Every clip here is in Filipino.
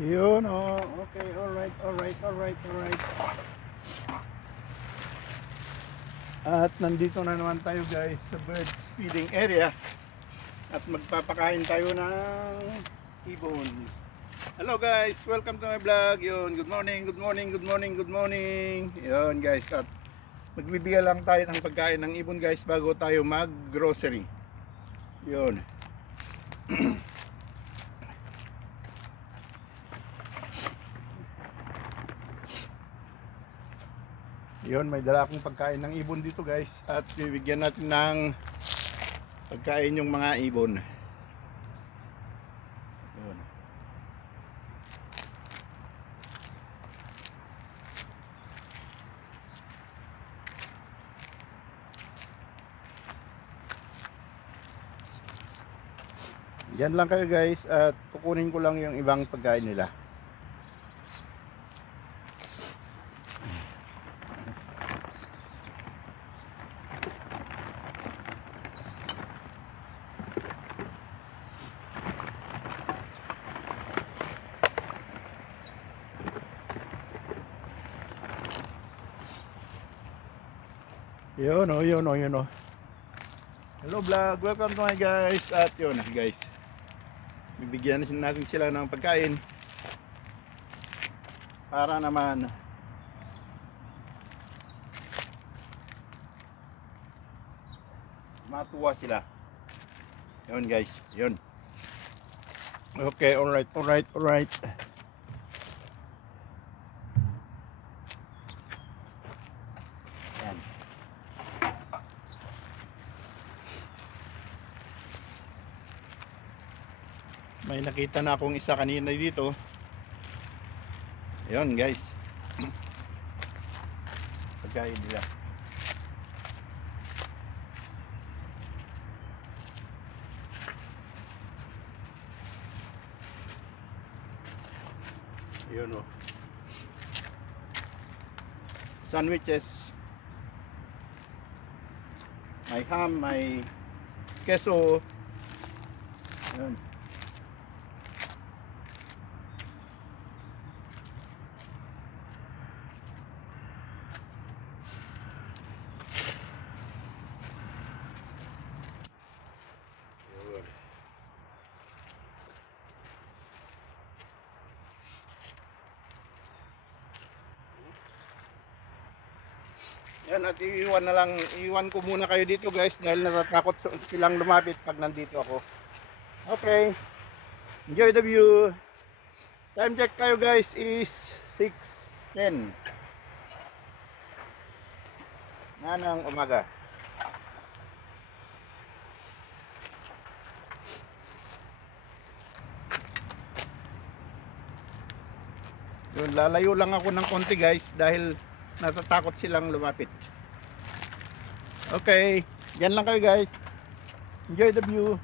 Yun, oh, okay, alright, alright, alright, alright. At nandito na naman tayo guys sa bird feeding area. At magpapakain tayo ng ibon. Hello guys, welcome to my vlog. Yun, good morning, good morning, good morning, good morning. Yun guys, at magbibigay lang tayo ng pagkain ng ibon guys bago tayo mag grocery. Yun. Yun, may dala akong pagkain ng ibon dito guys. At bibigyan natin ng pagkain yung mga ibon. Yun. Yan lang kayo guys. At kukunin ko lang yung ibang pagkain nila. Yun o, yun o, yun o. Hello vlog, welcome to my guys. At yun guys, bibigyan natin sila ng pagkain para naman matuwa sila. Yun guys, yun. Okay, alright, alright, alright. Yan. May nakita na akong isa kanina dito. Yun guys. Pagkain nila. Yun o. Sandwiches. May ham, may keso. Yun. Yun. Yan, at iwan ko muna kayo dito guys dahil natatakot silang lumapit pag nandito ako. Okay, enjoy the view. Time check tayo guys is 6:10 na ng umaga. Yun, lalayo lang ako ng konti guys dahil natatakot silang lumapit. Okay, yan lang kayo guys. Enjoy the view.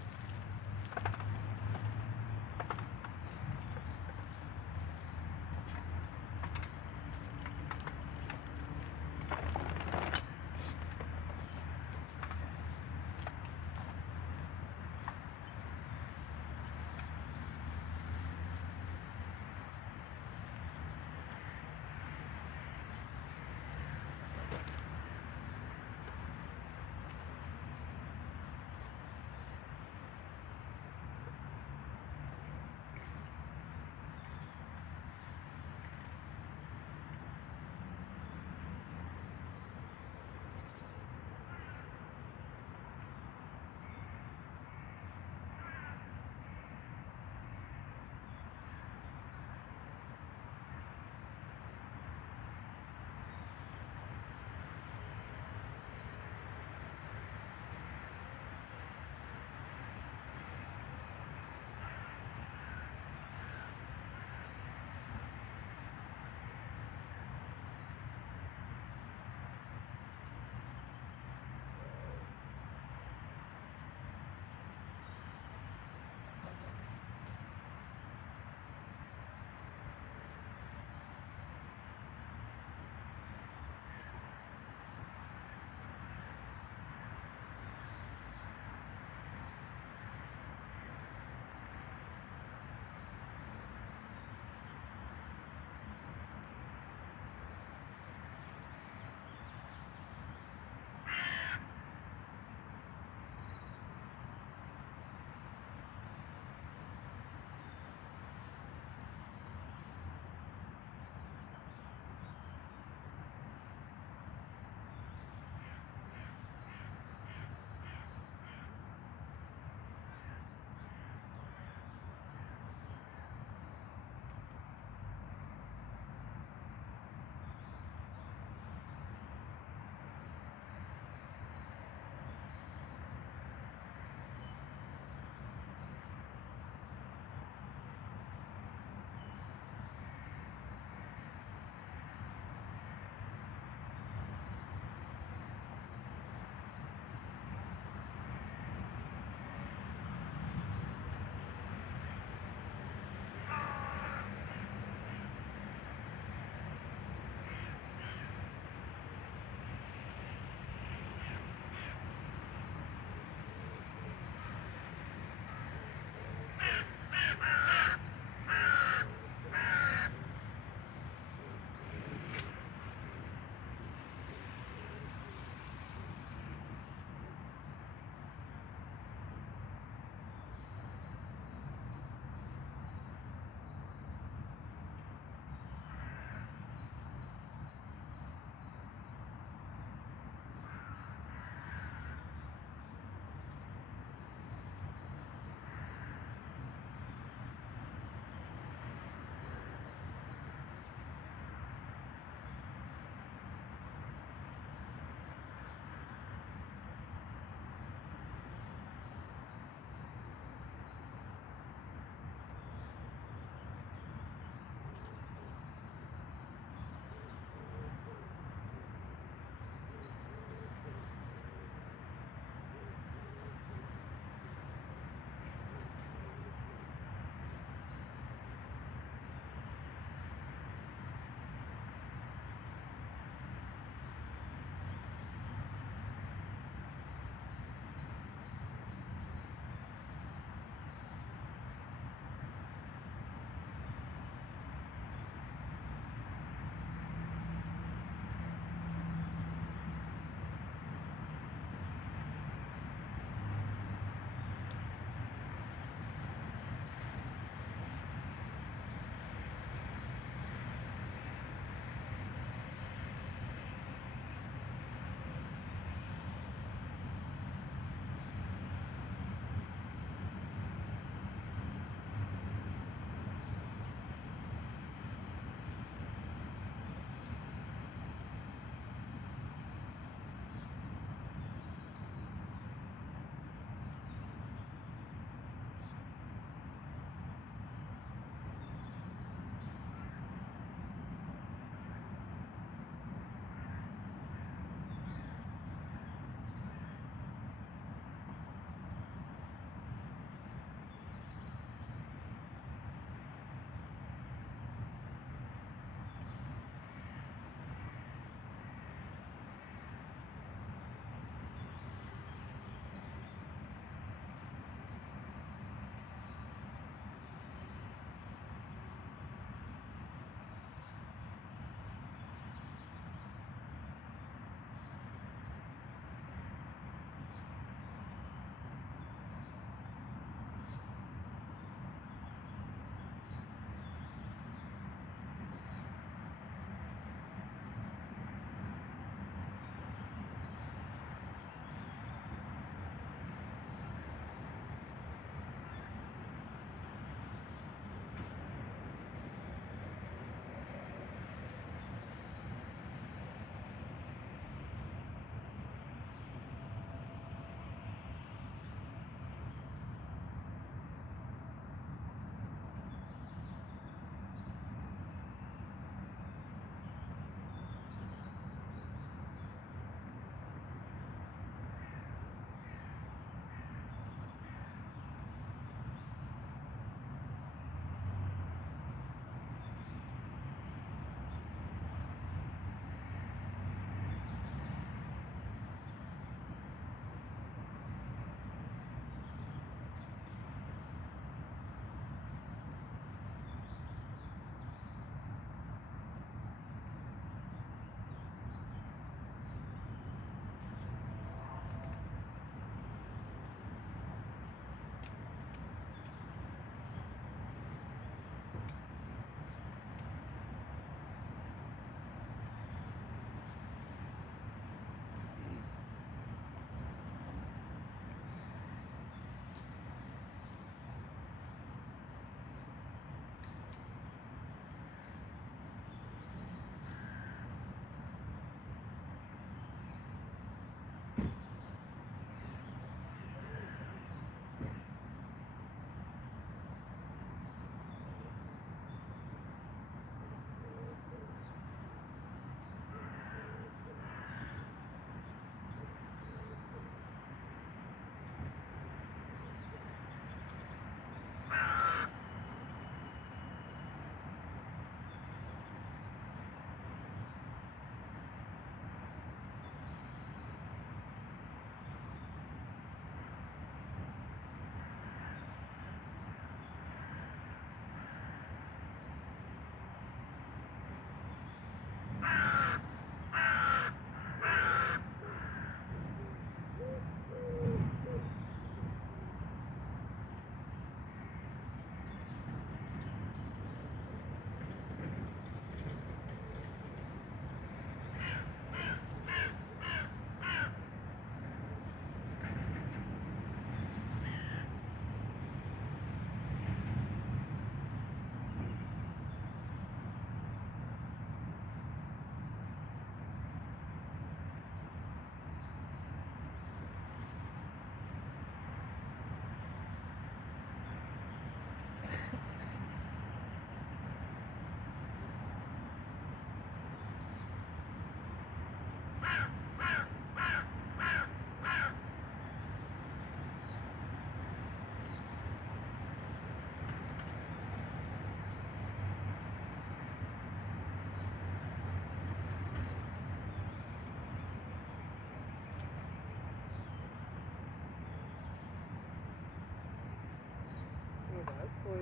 4,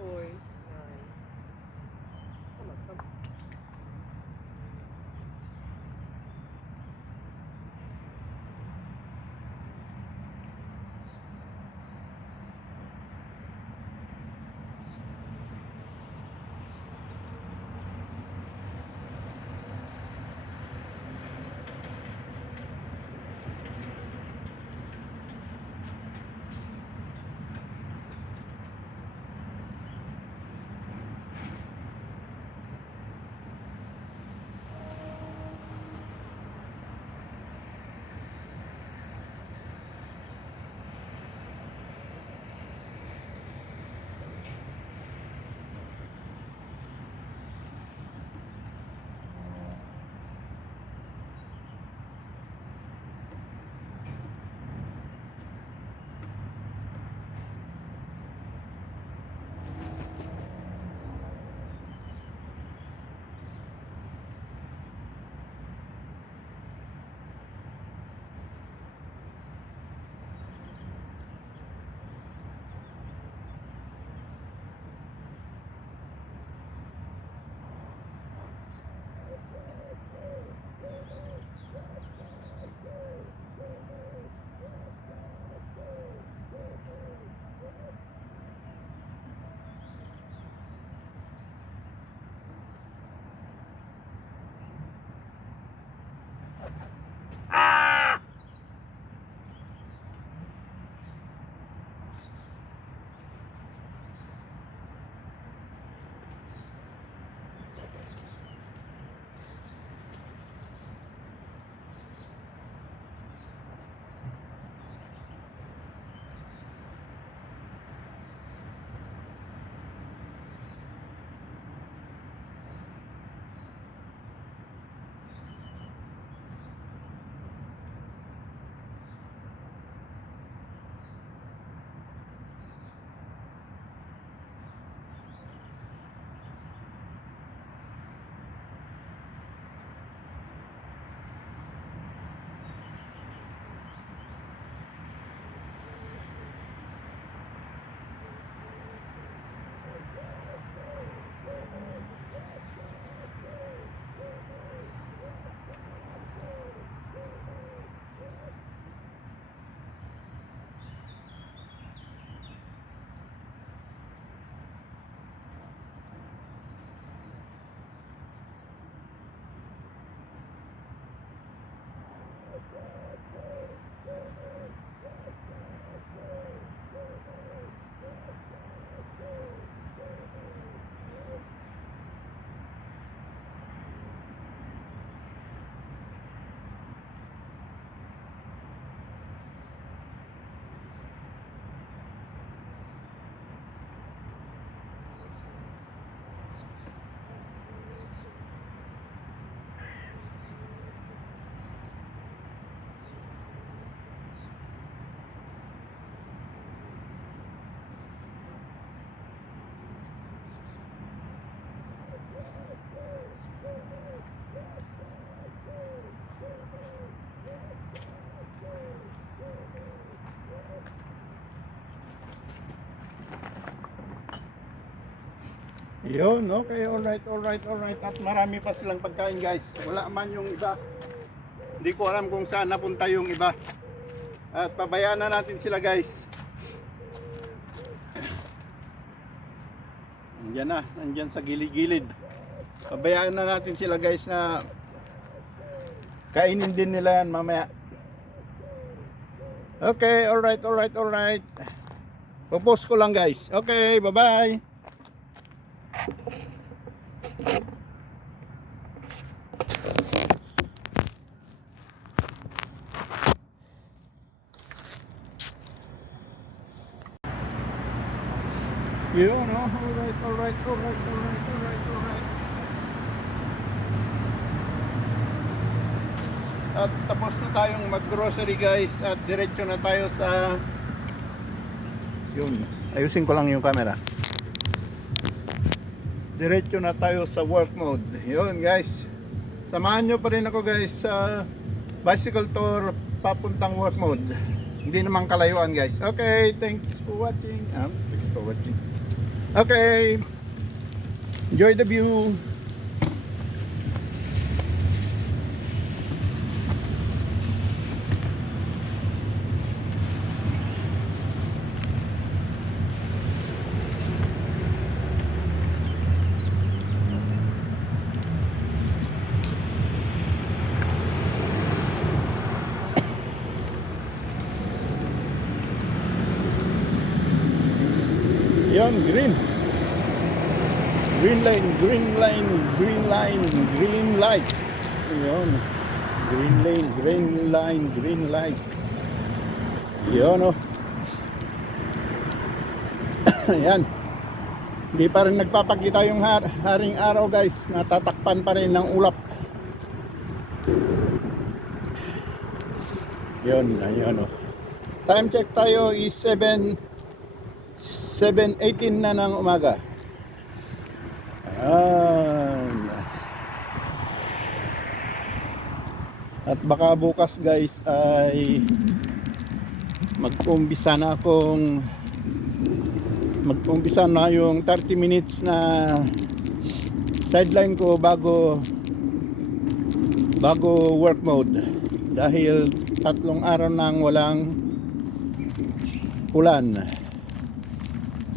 9. Tama, tama. Yun, okay, alright. At marami pa silang pagkain guys. Wala man yung iba. Hindi ko alam kung saan napunta yung iba. At pabayaan na natin sila guys. Nandyan sa gilid-gilid. Pabayaan na natin sila guys na kainin din nila yan mamaya. Okay, alright. Popost ko lang guys. Okay, bye-bye. Yun, no? Alright. At tapos na tayong mag-grocery guys at diretso na tayo sa yun, ayusin ko lang yung camera. Diretso na tayo sa work mode. Yun guys, samahan nyo pa rin ako guys sa bicycle tour papuntang work mode. Hindi naman kalayuan guys. Okay, thanks for watching. Okay, enjoy the view. Yon, green. Green line, green line, green line, green light. Yon. Green lane, green line, green light. Yon, oh. Ayan. Hindi pa rin nagpapakita yung haring araw, guys. Natatakpan pa rin ng ulap. Yon, ayun, oh. Time check tayo is 7:18 na ng umaga. Ayan. At baka bukas, guys, ay mag-umpisa na yung 30 minutes na sideline ko bago work mode, dahil 3 araw nang walang ulan.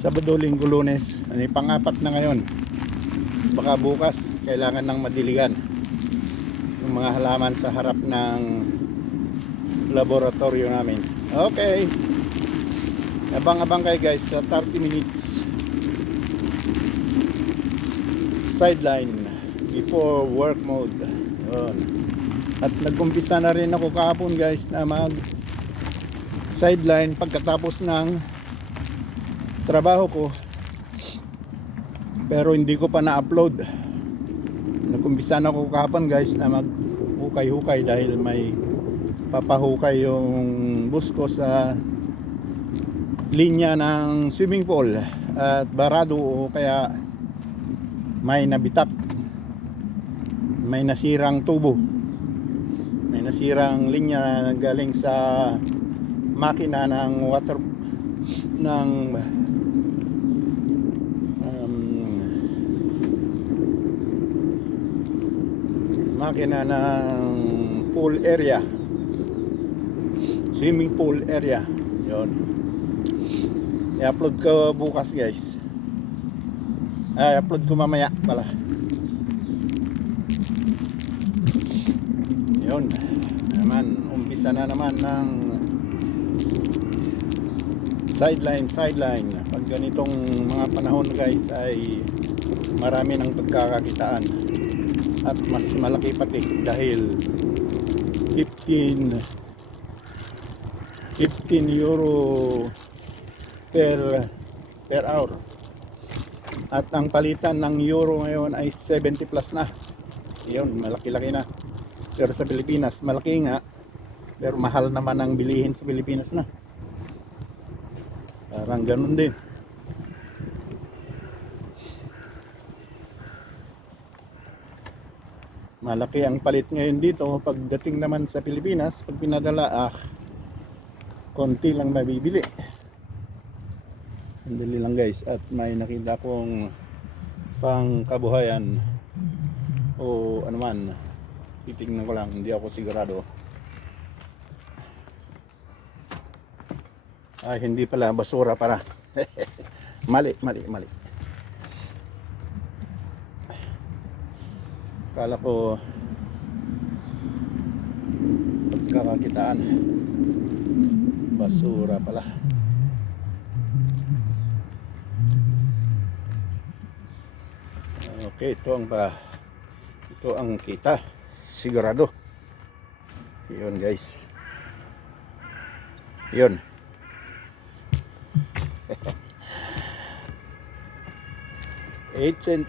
Sabado, Linggo, Lunes, ano, pang-4 na ngayon. Baka bukas kailangan ng madiligan yung mga halaman sa harap ng laboratorio namin. Okay, abang-abang kayo, guys, sa 30 minutes sideline before work mode. Yun. At nag-umpisa na rin ako kahapon, guys, na mag sideline pagkatapos ng trabaho ko, pero hindi ko pa na-upload. Nag-umpisa na ako kahapon, guys, na mag-hukay-hukay dahil may papahukay yung bus ko sa linya ng swimming pool at barado, kaya may nabitak, may nasirang tubo, may nasirang linya galing sa makina ng water ng makina ng pool area, swimming pool area. Yun, i-upload ko bukas, guys. I-upload ko mamaya pala. Yun naman, umpisa na naman ng sideline. Pag ganitong mga panahon, guys, ay marami ng pagkakakitaan at mas malaki pati dahil 15 euro per hour, at ang palitan ng euro ngayon ay 70 plus na. Yun, malaki-laki na. Pero sa Pilipinas malaki nga, pero mahal naman ang bilihin sa Pilipinas na. Parang ganun din. Malaki ang palit ngayon dito. Pagdating naman sa Pilipinas, pag pinadala, konti lang mabibili. Sandali lang, guys, at may nakita kong pang kabuhayan o ano man. Titingnan ko lang, hindi ako sigurado. Ay, hindi pala, basura para. mali. Kala ko pagkakakitaan, basura pala. Okay, ito ang kita, sigurado. Yun, guys, yun. $8.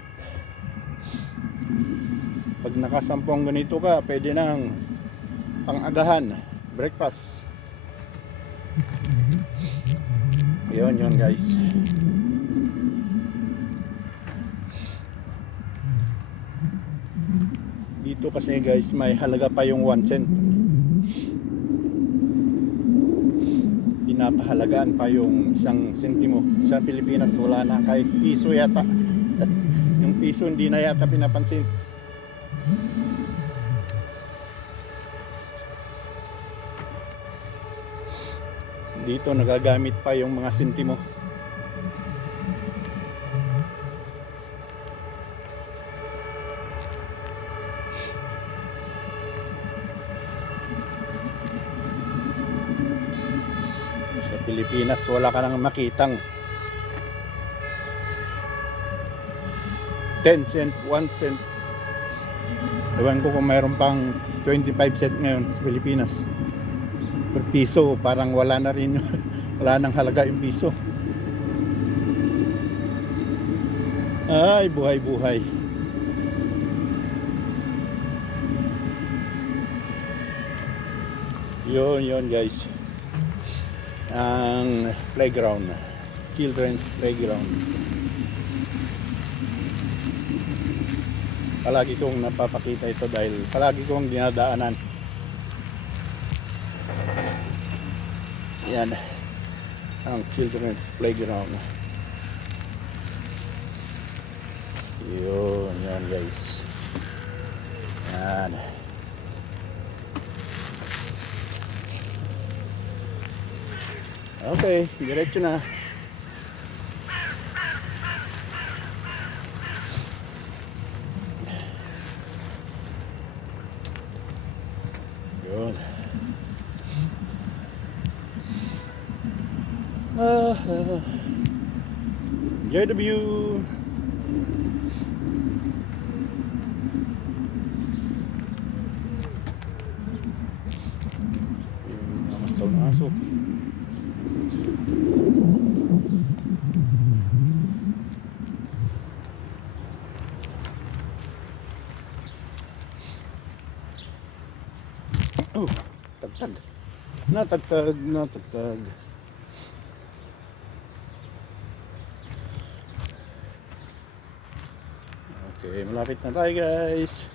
Pag nakasampung ganito ka, pwede nang pang-agahan, breakfast. Yun, guys. Dito kasi, guys, may halaga pa yung 1 cent. napahalagaan pa yung isang sentimo. Sa Pilipinas wala na, kahit piso yata. Yung piso hindi na yata pinapansin. Dito nagagamit pa yung mga sentimo. Sa Pilipinas wala ka nang makitang 10 cent, 1 cent. Ewan ko kung mayroon pang 25 cent ngayon sa Pilipinas. Per piso, parang wala na rin. Wala nang halaga yung piso. Ay, buhay-buhay. Yun guys. Ang playground. Children's playground. Palagi kong napapakita ito dahil palagi kong dinadaanan. Yan ang children's playground. Yan guys. Yan. Okay, diretso na. Yun. Enjoy the view. Yung namastaw na aso. Oh, tagtag. Natagtag. Okay, malapit na tayo guys.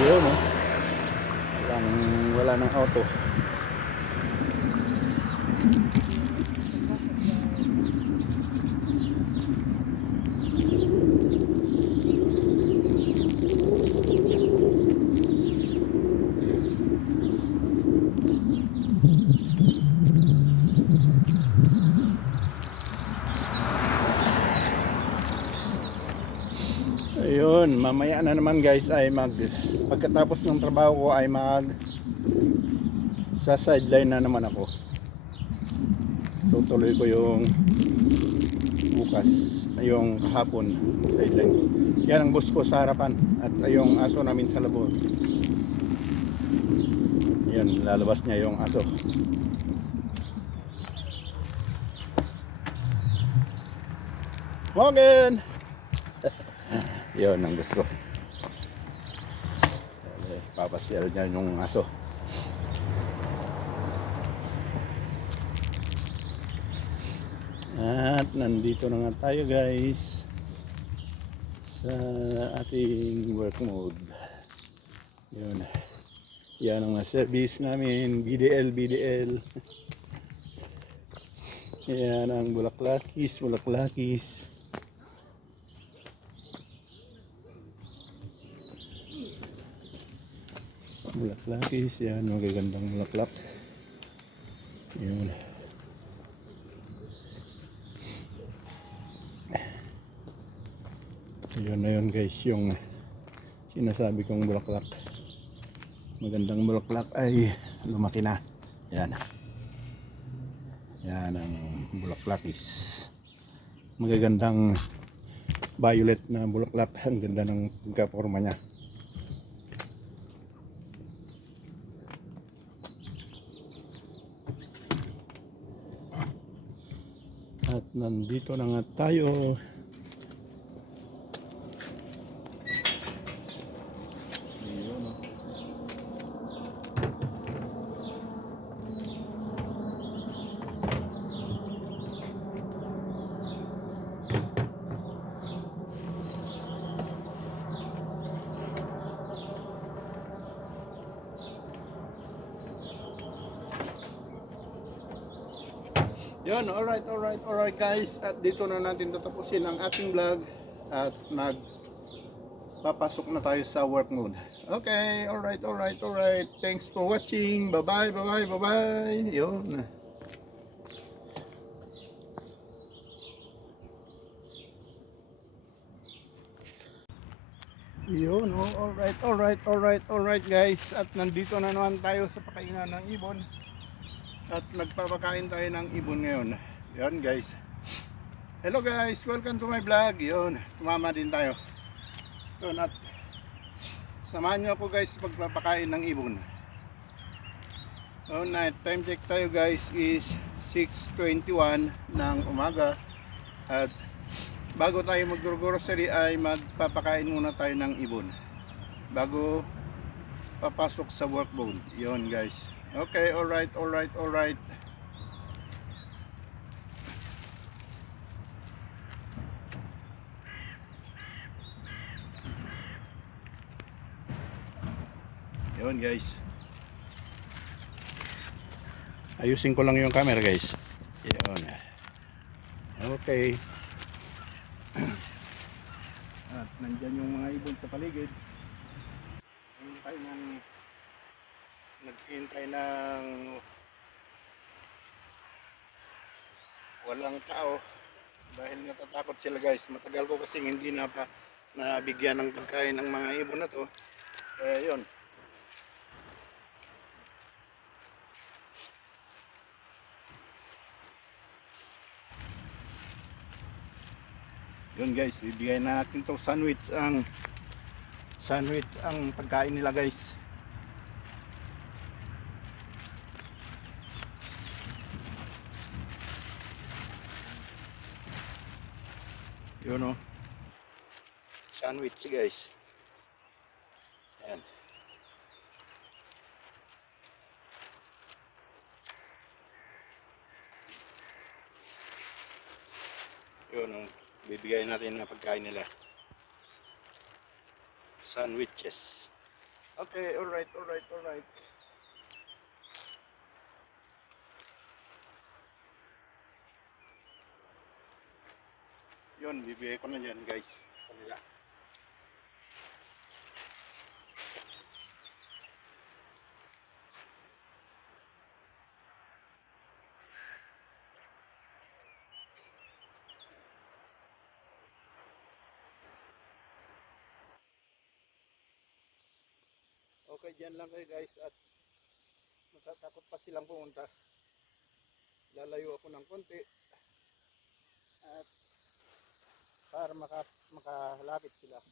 Yun, oh. Wala ng auto. Ayun, mamaya na naman guys ay pagkatapos ng trabaho ko ay sa sideline na naman ako. Tutuloy ko yung bukas, yung kahapon sideline. Yan ang bus ko sa harapan at yung aso namin sa labor. Yan, lalabas niya yung aso. Morgan! Yun ang gusto. Papasyal niya yung aso. At nandito na nga tayo guys sa ating work mode. Yun. Yan ang service namin, BDL. Yan ang bulaklakis. Bulaklakis, yan, magagandang bulaklak. Yun. Yun na yun guys, yung sinasabi kong bulaklak. Magandang bulaklak ay lumaki na. Yan. Yan ang bulaklakis. Magagandang violet na bulaklak. Ang ganda ng pagkaporma niya. At nandito na nga tayo. Yun, alright guys. At dito na natin tatapusin ang ating vlog. At magpapasok na tayo sa work mode. Okay, alright. Thanks for watching. Bye-bye. Yun. Yun, oh, alright guys. At nandito na naman tayo sa pakainan ng ibon. At magpapakain tayo ng ibon ngayon. Yun guys. Hello guys, welcome to my vlog. Yun, tumama din tayo. Yun, at samahan nyo ako guys magpapakain ng ibon. So night time check tayo guys is 6:21 ng umaga. At bago tayo mag-grocery ay magpapakain muna tayo ng ibon bago papasok sa work mode. Yun guys. Okay, alright. Yun guys. Ayusin ko lang yung camera guys. Yun. Okay. At nandyan yung mga ibon sa paligid. Naghihintay ng walang tao dahil natatakot sila guys. Matagal ko kasi hindi na pa nabigyan ng pagkain ng mga ibon na to. Yun. Yun guys, bibigay natin to sandwich ang pagkain nila guys. Yun, oh. Sandwich guys. Ayan. Yun, oh. Bibigay natin na pagkain nila. Sandwiches. Okay, alright. Yun, bibigay ko na dyan guys. Kanila. Okay, dyan lang kayo guys at matatakot pa silang pumunta. Lalayo ako ng konti at para makalapit sila.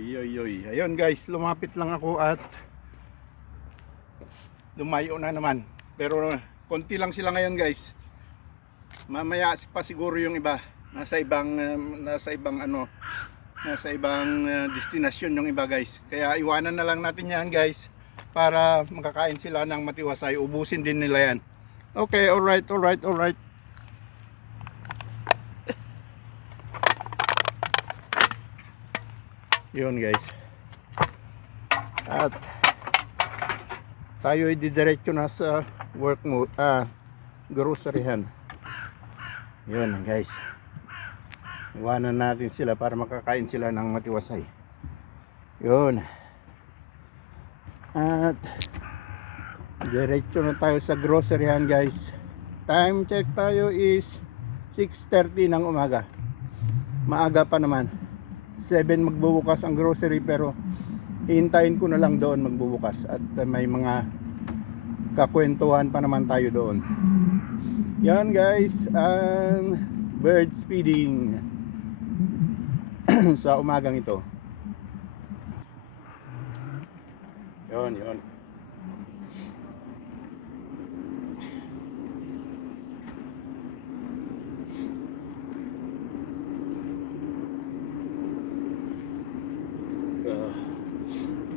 Uy, uy, uy. Ayun guys, lumapit lang ako at lumayo na naman. Pero konti lang sila ngayon guys. Mamaya pa siguro yung iba. Nasa ibang destinasyon yung iba guys. Kaya iwanan na lang natin yan guys para makakain sila ng matiwasay. Ubusin din nila yan. Okay, alright, alright, alright. Yun guys. At tayo ay didiretso na sa groceryhan. Yun guys. Iwanan natin sila para makakain sila ng matiwasay. Yun. At diretso na tayo sa groceryhan guys. Time check tayo is 6:30 ng umaga. Maaga pa naman. 7 magbubukas ang grocery pero hihintayin ko na lang doon magbubukas at may mga kakwentuhan pa naman tayo doon. Yan guys ang bird feeding sa umagang ito. Yon.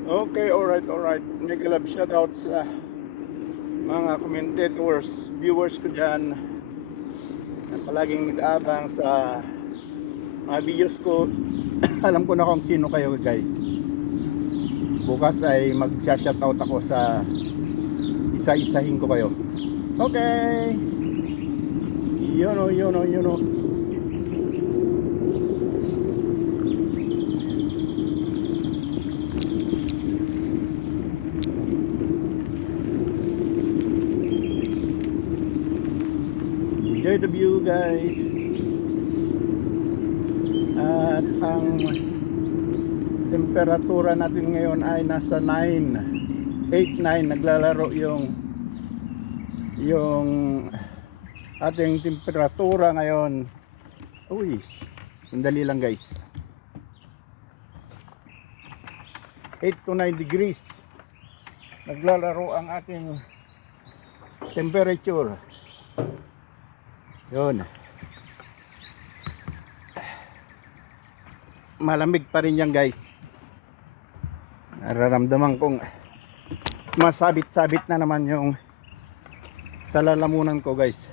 Okay, alright. Mega love shoutout sa mga commentators, viewers ko dyan na palaging nag-aabang sa mga videos ko. Alam ko na kung sino kayo guys. Bukas ay mag-shoutout ako sa isa-isahin ko kayo. Okay. Yun o. Enjoy the view guys. At ang temperatura natin ngayon ay nasa 8-9. Naglalaro yung ating temperatura ngayon. Uy, sandali lang guys. 8 to 9 degrees. Naglalaro ang ating temperature. Yun. Malamig pa rin yan guys. Nararamdaman kong masabit-sabit na naman yung sa lalamunan ko guys.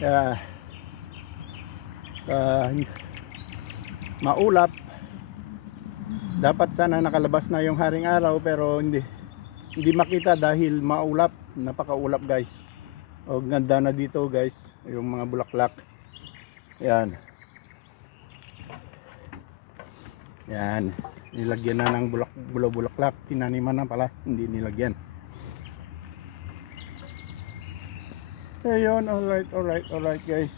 Kaya maulap. Dapat sana nakalabas na yung haring araw pero hindi makita dahil maulap. Napakaulap guys. O ganda na dito guys, yung mga bulaklak. Yan. Nilagyan na ng bulaklak. Tinaniman na pala, hindi nilagyan. Ayun, alright guys.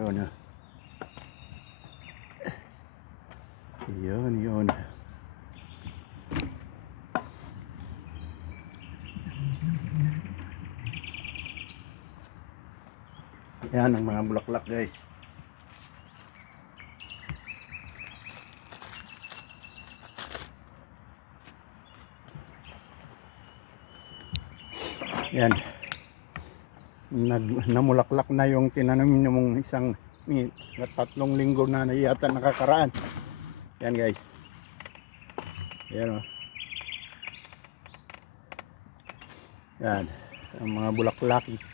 Yun. Yan ang mga bulaklak guys. Yan. Namulaklak na yung tinanim mong isang 3 linggo na yata nakakaraan. Yan guys. Yan o. Yan. Ang mga bulaklakis.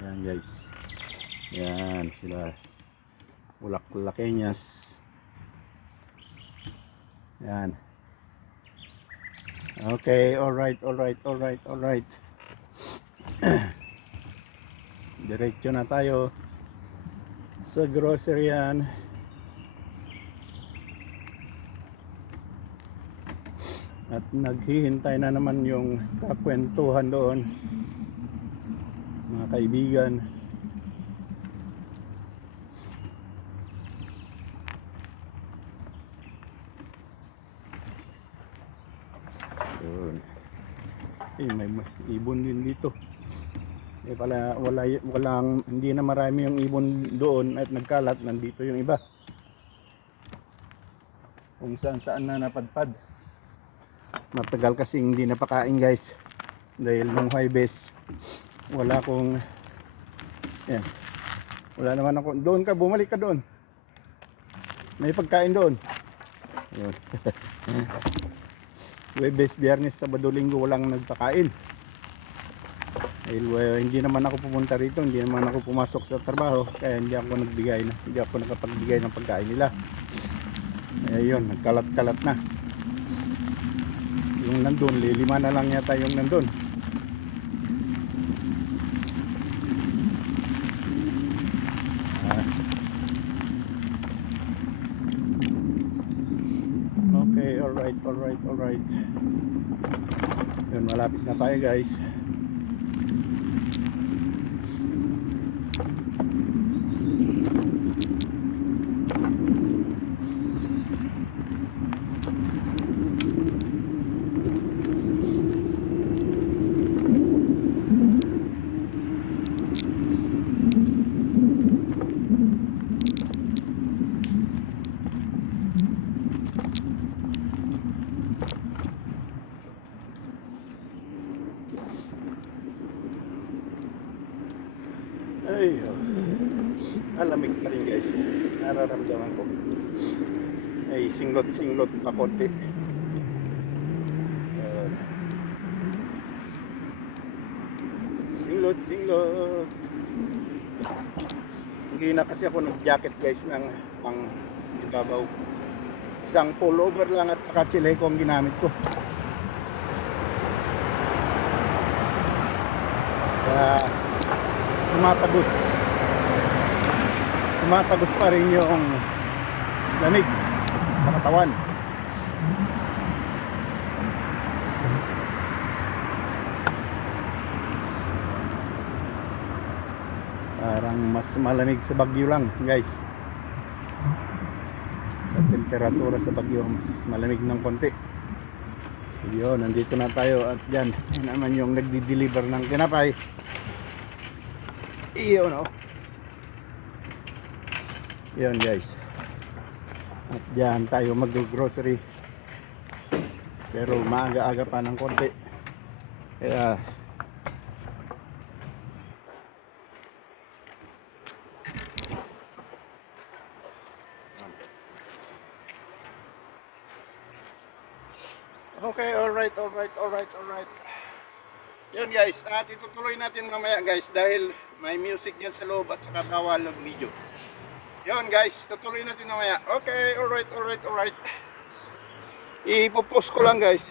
Yan guys. Yan sila. Bulaklakenyas. Yan. Okay, alright. Diretso na tayo sa groceryan. At naghihintay na naman yung kakwentuhan doon, mga kaibigan. Yun. May ibon din dito. Pala walang hindi na marami yung ibon doon at nagkalat, nandito yung iba. Kung saan na napadpad. Matagal kasi hindi napakain guys. Dahil nung Huwebes wala akong yan. Wala naman ako. Doon ka, bumalik ka doon. May pagkain doon. Yun. Huwebes, Biyernes, Sabado, Linggo walang nagpakain. Dahil hindi naman ako pumunta rito, hindi naman ako pumasok sa trabaho, kaya hindi ako nakapagbigay ng pagkain nila. Ayun, nagkalat-kalat na. Yung nandun, 5 na lang yata yung nandun. Okay, alright. Yun, malapit na tayo guys. Ay, alamig pa rin guys. Nararamdaman ko. Ay, singlot pa konti. Singlot. Hindi na kasi ako nag-jacket guys ng pang ibabaw. Isang pullover lang at saka chileko ang ginamit ko. Kaya tumatagos pa rin yung lamig sa katawan. Parang mas malamig sa Baguio lang guys. Sa temperatura sa Baguio mas malamig ng konti. Yun, nandito na tayo at dyan naman yung nagdi-deliver ng tinapay. Iyon o. Yun guys. At dyan tayo mag-grocery. Pero maaga-aga pa ng konti. Kaya okay, alright. Yun guys, at itutuloy natin mamaya guys dahil may music dyan sa loob at saka kawalog video. Yun guys, tutuloy natin mamaya. Okay, alright. Ipopost ko lang guys.